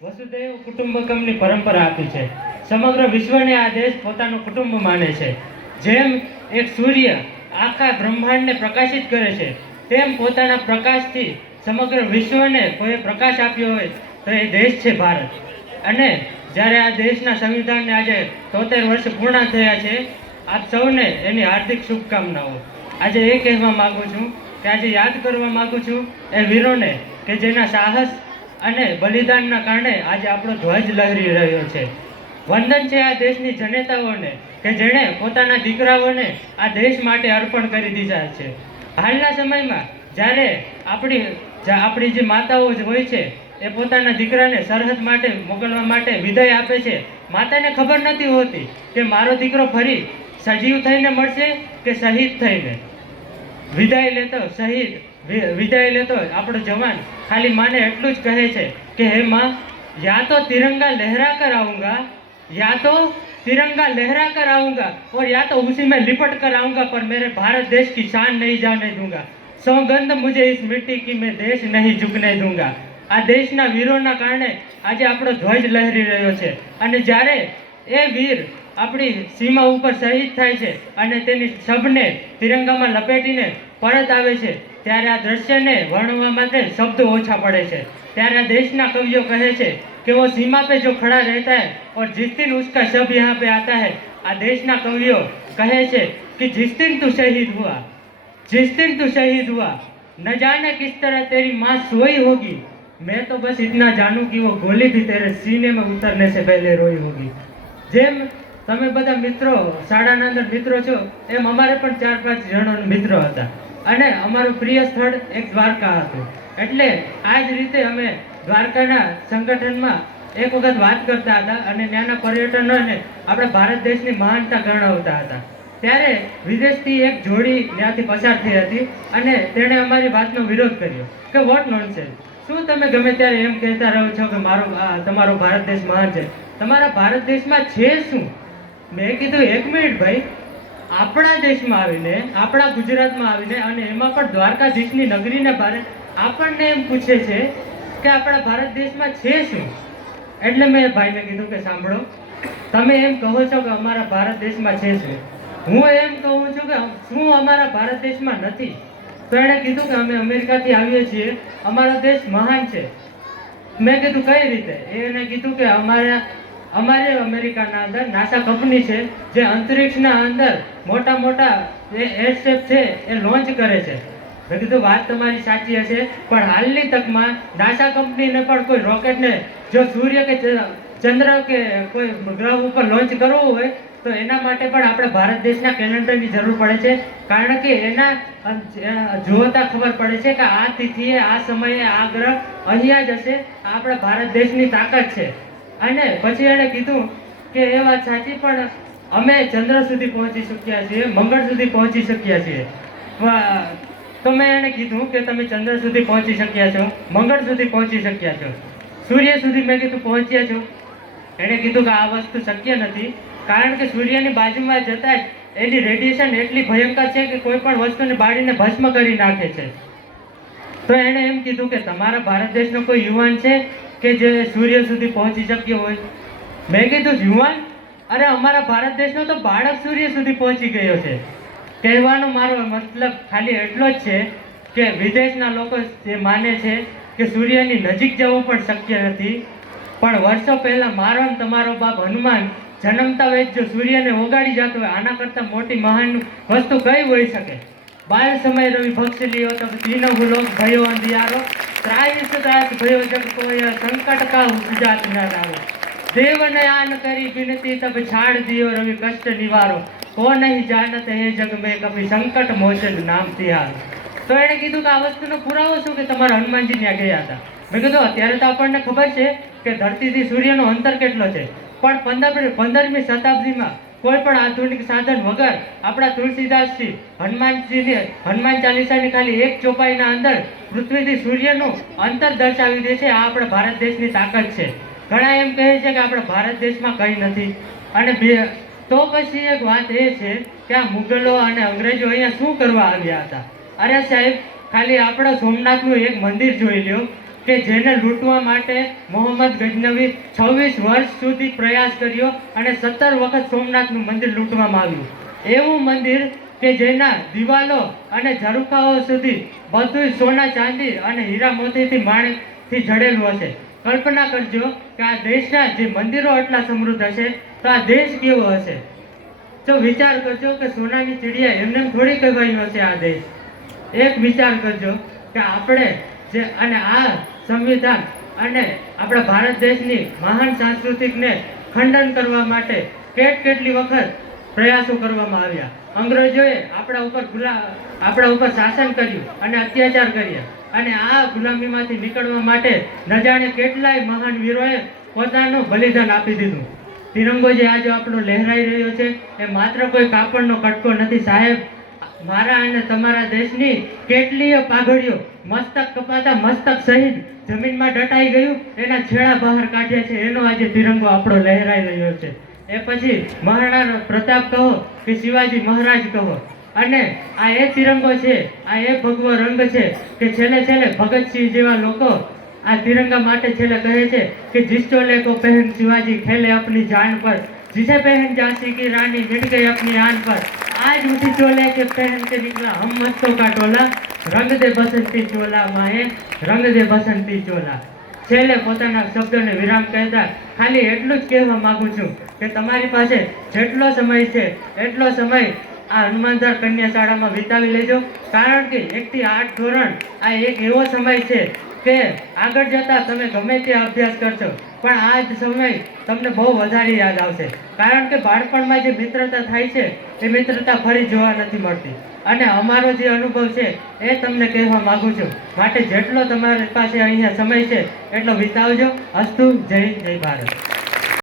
વસુધૈવ કુટુંબકમની પરંપરા આપી છે. સમગ્ર વિશ્વને આ દેશ પોતાનું કુટુંબ માને છે. જેમ એક સૂર્ય આખા બ્રહ્માંડને પ્રકાશિત કરે છે, તેમ પોતાના પ્રકાશથી સમગ્ર વિશ્વને કોઈ પ્રકાશ આપ્યો હોય તો એ દેશ છે ભારત. અને જ્યારે આ દેશના સંવિધાનને આજે 73 વર્ષ પૂર્ણ થયા છે, આપ સૌને એની હાર્દિક શુભકામનાઓ. આજે એ કહેવા માગું છું કે આજે યાદ કરવા માગું છું એ વીરોને કે જેના સાહસ અને બલિદાનના કારણે આજે આપણો ધ્વજ લહેરી રહ્યો છે. વંદન છે આ દેશની જનતાઓને કે જેણે પોતાના દીકરાઓને આ દેશ માટે અર્પણ કરી દીધા છે. હાલના સમયમાં જ્યારે આપણી જે માતાઓ હોય છે એ પોતાના દીકરાને સરહદ માટે મોકલવા માટે વિદાય આપે છે. માતાને ખબર નથી હોતી કે મારો દીકરો ફરી સજીવ થઈને મળશે કે શહીદ થઈને. વિદાય લેતો આપણો જવાન ખાલી માને એટલું જ કહે છે કે હે માँ, या तो तिरंगा लहरा कर आऊँगा, या तो तिरंगा लहरा कर आऊँगा और या तो उसी में लिपट कर आऊँगा, पर मेरे भारत देश की शान नहीं जाने दूंगा. सौगंध मुझे इस मिट्टी की, मैं देश नहीं झुकने दूंगा. આ દેશના વીરોના કારણે આજે આપણો ધ્વજ લહેરી રહ્યો છે. અને જ્યારે એ વીર આપણી સીમા ઉપર શહીદ થાય છે અને તેની શબને તિરંગામાં લપેટીને પરત આવે છે, ત્યારે આ દ્રશ્યને વર્ણવવા માટે શબ્દો ઓછા પડે છે. ત્યારે આ દેશના કવિઓ કહે છે કે वो सीमा पे जो खड़ा रहता है और जिस दिन उसका शब यहाँ पे आता है. આ દેશના કવિઓ કહે છે कि जिस दिन तू शहीद हुआ, जिस दिन तू शहीद हुआ, न जाने किस तरह तेरी माँ सोई होगी, मैं तो बस इतना जानूं कि वो गोली भी तेरे सीने में उतरने से पहले रोई होगी. જેમ તમે બધા મિત્રો શાળાના અંદર મિત્રો છો, એમ અમારે પણ 4-5 જણોના મિત્રો હતા અને અમારું પ્રિય સ્થળ એક દ્વારકા હતું. એટલે આ જ રીતે અમે દ્વારકાના સંગઠનમાં એક વખત વાત કરતા હતા અને ત્યાંના પર્યટનોને આપણા ભારત દેશની મહાનતા ગણાવતા હતા. ત્યારે વિદેશથી એક જોડી ત્યાંથી પસાર થઈ હતી અને તેણે અમારી વાતનો વિરોધ કર્યો કે વોટ નોનસેન્સ, શું તમે ગમે ત્યારે એમ કહેતા રહો છો કે તમારો ભારત દેશ મહાન છે? તમારા ભારત દેશમાં છે શું? મેં કીધું એક મિનિટ ભાઈ, આપણા દેશમાં આવીને, આપણા ગુજરાતમાં આવીને અને એમાં પણ દ્વારકાધીશની નગરીને બારે આપણને એમ પૂછે છે કે આપણા ભારત દેશમાં છે શું? એટલે મેં ભાઈને કીધું કે સાંભળો, તમે એમ કહો છો કે અમારા ભારત દેશમાં છે શું, હું એમ કહું છું કે શું અમારા ભારત દેશમાં નથી? તો એણે કીધું કે અમે અમેરિકાથી આવીએ છીએ, અમારો દેશ મહાન છે. મેં કીધું કઈ રીતે? એને કીધું કે અમારે અમેરિકાના અંદર નાસા કંપની છે જે અંતરિક્ષના અંદર મોટા મોટા એરશિપ છે એ લોન્ચ કરે છે. મેં કીધું વાત તમારી સાચી હશે, પણ હાલની તકમાં નાસા કંપનીને પણ કોઈ રોકેટને જો સૂર્ય કે ચંદ્ર કે કોઈ ગ્રહ ઉપર લોન્ચ કરવું હોય તો એના માટે પણ આપણે ભારત દેશના કેલેન્ડરની જરૂર પડે છે. કારણ કે એના જોતા ખબર પડે છે કે આ તિથિએ, આ સમયે આ ગ્રહ અહીંયા જ હશે. આપણા ભારત દેશની તાકાત છે. અને પછી એણે કીધું કે એ વાત સાચી, પણ અમે ચંદ્ર સુધી પહોંચી શક્યા છીએ, મંગળ સુધી પહોંચી શક્યા છીએ. તો મેં એણે કીધું કે તમે ચંદ્ર સુધી પહોંચી શક્યા છો, મંગળ સુધી પહોંચી શક્યા છો, સૂર્ય સુધી મેં કીધું પહોંચ્યા છો? એણે કીધું કે આ વસ્તુ શક્ય નથી, કારણ કે સૂર્યની બાજુમાં જતા જ એની રેડિયેશન એટલી ભયંકર છે કે કોઈ પણ વસ્તુને બાળીને ભસ્મ કરી નાખે છે. તો એણે એમ કીધું કે તમારા ભારત દેશનો કોઈ યુવાન છે કે જે સૂર્ય સુધી પહોંચી શક્યો હોય? મેં કીધું યુવાન? અરે અમારા ભારત દેશનો તો બાળક સૂર્ય સુધી પહોંચી ગયો છે. કહેવાનો મારો મતલબ ખાલી એટલો જ છે કે વિદેશના લોકો જે માને છે કે સૂર્યની નજીક જવું પણ શક્ય નથી, પણ વર્ષો પહેલા મારો અને તમારો બાપ હનુમાન જન્મતા વેત જો સૂર્યને ઓગાળી જતો હોય, આના કરતાં મોટી મહાન વસ્તુ કઈ હોઈ શકે? બાલ સમય રવિ ભક્ષ લ્યો તબ तीनों लोग भयो अंधियारो, ત્રાહિસ ત્રાસ ભયો જગ કોઈ સંકટ કા સુજાત ન રાવો, દેવ નયાન કરી વિનતી તબ છાડ દિયો રવિ કષ્ટ નિવારો, કો નહીં જાનત હે જગ મેં કભી સંકટ મોચન નામ તિહાર. તો એણે કીધું કે આ વસ્તુનો પુરાવો શું કે તમારા હનુમાનજી ત્યાં ગયા હતા? મેં કીધું અત્યારે તો આપણને ખબર છે કે ધરતીથી સૂર્યનો અંતર કેટલો છે, પણ 15મી શતાબ્દીમાં કોઈ પણ આધુનિક સાધન વગર આપણા તુલસીદાસજી હનુમાન ચાલીસાની ખાલી એક ચોપાઈના અંદર પૃથ્વીથી સૂર્યનું અંતર દર્શાવી દે છે. આ આપણા ભારત દેશની તાકાત છે. ઘણા એમ કહે છે કે આપણા ભારત દેશમાં કંઈ નથી. અને તો પછી એક વાત એ છે કે આ મુગલો અને અંગ્રેજો અહીંયા શું કરવા આવ્યા હતા? અરે સાહેબ, ખાલી આપણા સોમનાથનું એક મંદિર જોઈ લ્યો કે જેને લૂંટવા માટે મોહમ્મદ ગજનવી 26 વર્ષ સુધી પ્રયાસ કર્યો અને 17 વખત સોમનાથનું મંદિર લૂંટવામાં આવ્યું. એવું મંદિર કે જેના દિવાલો અને ઝરૂખાઓ સુધી બધું સોના ચાંદી અને હીરા મોતીથી માણેકથી જડેલું હશે. કલ્પના કરજો કે આ દેશના જે મંદિરો આટલા સમૃદ્ધ હશે તો આ દેશ કેવો હશે. તો વિચાર કરજો કે સોનાની ચીડિયા એમને થોડી કહેવાયું હશે આ દેશ. એક વિચાર કરજો કે આપણે જે અને આ સંવિધાન અને આપણા ભારત દેશની મહાન સાંસ્કૃતિકને ખંડન કરવા માટે કેટલી વખત પ્રયાસો કરવામાં આવ્યા. અંગ્રેજોએ આપણા ઉપર શાસન કર્યું અને અત્યાચાર કર્યા અને આ ગુલામીમાંથી નીકળવા માટે ન જાણે કેટલાય મહાન વીરોએ પોતાનું બલિદાન આપી દીધું. તિરંગો જે આજે આપણો લહેરાઈ રહ્યો છે એ માત્ર કોઈ કાપડનો કટકો નથી સાહેબ. મારા અને તમારા દેશની કેટલીય પાઘડીઓ મસ્તક કપાતા મસ્તક સહિત જમીનમાં દટાઈ ગયું એના છેડા બહાર કાઢ્યા છે. એનો આજે તિરંગો આપણો લહેરાઈ રહ્યો છે. એ પછી મહારાણા પ્રતાપ કહો કે શિવાજી મહારાજ કહો, અને આ એ તિરંગો છે, આ એ ભગવો રંગ છે કે છેલ્લે ભગતસિંહ જેવા લોકો આ તિરંગા માટે છેલ્લે કહે છે કે जिस चोले को पहन शिवाजी खेले अपनी जान पर, जिसे पहन झांसी की रानी मिट गई अपनी आन पर, आज उसी चोले के पहन के निकला हम मस्तों का टोला, रंग दे बसंती चोला माहे रंग दे बसंती ચોલા. છેલ્લે પોતાના શબ્દોને વિરામ કહેતા ખાલી એટલું જ કહેવા માંગુ છું કે તમારી પાસે જેટલો સમય છે એટલો સમય આ હનુમાનધાર કન્યા શાળામાં વિતાવી લેજો. કારણ કે 1 થી 8 ધોરણ આ એક એવો સમય છે કે આગળ જતાં તમે ગમે ત્યાં અભ્યાસ કરશો પણ આ જ સમય તમને બહુ વધારે યાદ આવશે. કારણ કે બાળપણમાં જે મિત્રતા થાય છે એ મિત્રતા ફરી જોવા નથી મળતી. અને અમારો જે અનુભવ છે એ તમને કહેવા માંગુ છું. માટે જેટલો તમારી પાસે અહીંયા સમય છે એટલો વિતાવજો. અસ્તુ. જય ભારત.